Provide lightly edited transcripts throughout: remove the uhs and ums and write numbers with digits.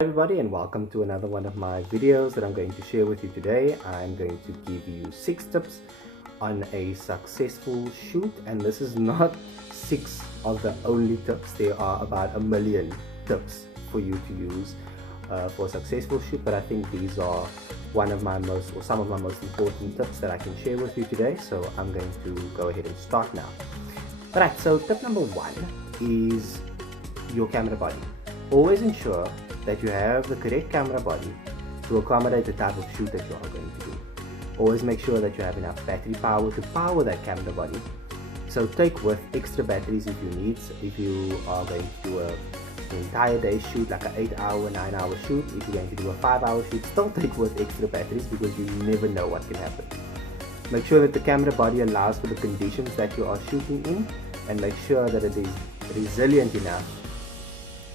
Everybody, and welcome to another one of my videos that I'm going to share with you today. I'm going to give you 6 tips on a successful shoot, and this is not 6 of the only tips. There are about a million tips for you to use for a successful shoot, but I think these are some of my most important tips that I can share with you today. So I'm going to go ahead and start now. Alright, so tip number 1 is your camera body. Always ensure that you have the correct camera body to accommodate the type of shoot that you are going to do. Always make sure that you have enough battery power to power that camera body. So take with extra batteries if you need. If you are going to do an entire day shoot, like an 8-hour, 9-hour shoot, if you're going to do a 5-hour shoot, still take with extra batteries because you never know what can happen. Make sure that the camera body allows for the conditions that you are shooting in, and make sure that it is resilient enough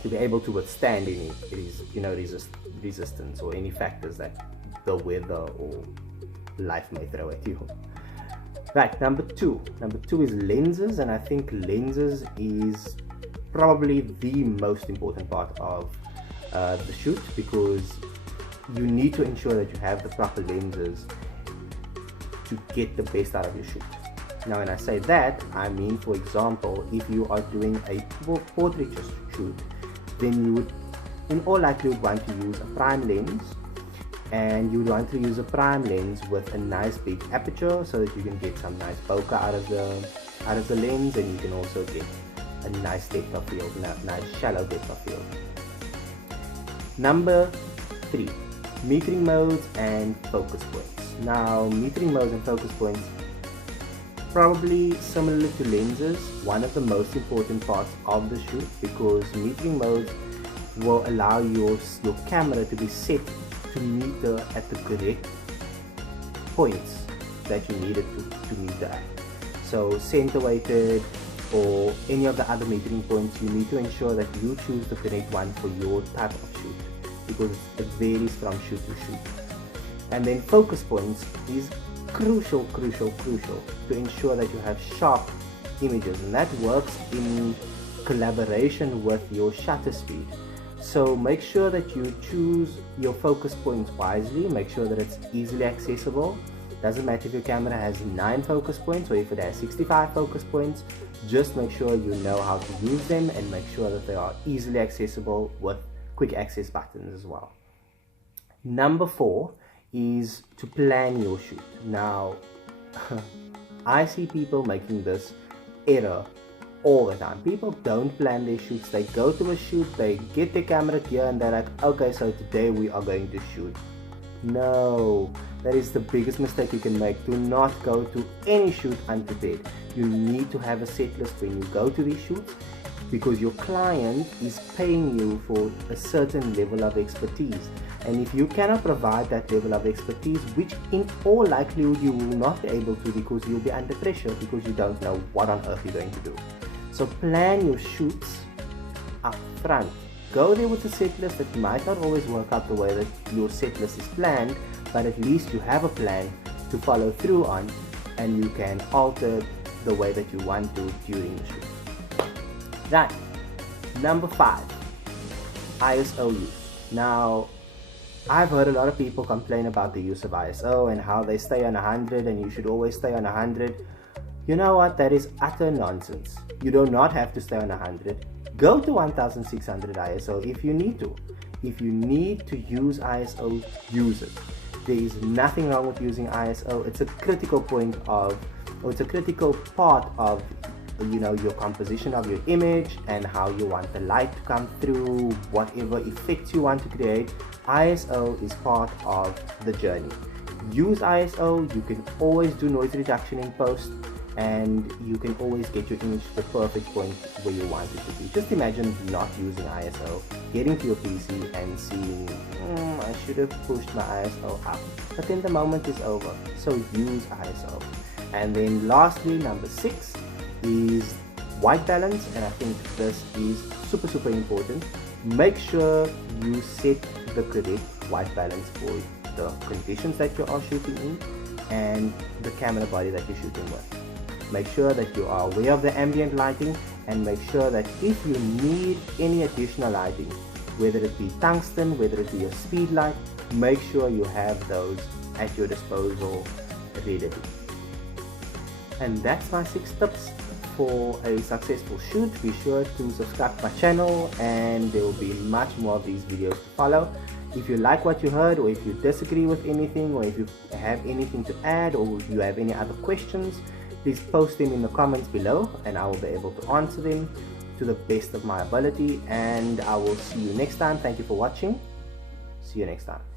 to be able to withstand any resistance or any factors that the weather or life may throw at you. Right, number two is lenses, and I think lenses is probably the most important part of the shoot, because you need to ensure that you have the proper lenses to get the best out of your shoot. Now when I say that, I mean, for example, if you are doing a portrait shoot, then you would in all likelihood want to use a prime lens, and you would want to use a prime lens with a nice big aperture so that you can get some nice bokeh out of the lens, and you can also get a nice depth of field, nice shallow depth of field. Number 3, metering modes and focus points. Now metering modes and focus points, probably similar to lenses, one of the most important parts of the shoot, because metering modes will allow your camera to be set to meter at the correct points that you need it to meter at. So center weighted or any of the other metering points, you need to ensure that you choose the correct one for your type of shoot, because it varies from shoot to shoot. And then focus points is crucial to ensure that you have sharp images, and that works in collaboration with your shutter speed. So make sure that you choose your focus points wisely. Make sure that it's easily accessible. Doesn't matter if your camera has 9 focus points or if it has 65 focus points, just make sure you know how to use them, and make sure that they are easily accessible with quick access buttons as well. Number 4 is to plan your shoot. Now I see people making this error all the time. People don't plan their shoots. They go to a shoot, they get their camera gear, and they're like, okay, so today we are going to shoot. No, that is the biggest mistake you can make. Do not go to any shoot unprepared. You need to have a set list when you go to these shoots, because your client is paying you for a certain level of expertise. And if you cannot provide that level of expertise, which in all likelihood you will not be able to, because you'll be under pressure because you don't know what on earth you're going to do. So plan your shoots up front. Go there with a set list that might not always work out the way that your set list is planned, but at least you have a plan to follow through on, and you can alter the way that you want to during the shoot. Right, number 5, ISO use. Now I've heard a lot of people complain about the use of ISO and how they stay on 100 and you should always stay on 100. You know what? That is utter nonsense. You do not have to stay on 100. Go to 1600 ISO if you need to. If you need to use ISO, use it. There is nothing wrong with using ISO. It's a critical part of your composition of your image and how you want the light to come through, whatever effects you want to create. ISO is part of the journey. Use ISO. You can always do noise reduction in post, and you can always get your image to the perfect point where you want it to be. Just imagine not using ISO, getting to your PC and seeing, I should have pushed my ISO up, but then the moment is over. So use ISO. And then lastly, number 6 is white balance, and I think this is super important. Make sure you set the correct white balance for the conditions that you are shooting in and the camera body that you're shooting with. Make sure that you are aware of the ambient lighting, and make sure that if you need any additional lighting, whether it be tungsten, whether it be a speed light. Make sure you have those at your disposal readily. And that's my 6 tips for a successful shoot. Be sure to subscribe to my channel, and there will be much more of these videos to follow. If you like what you heard, or if you disagree with anything, or if you have anything to add, or if you have any other questions, please post them in the comments below and I will be able to answer them to the best of my ability. And I will see you next time. Thank you for watching. See you next time.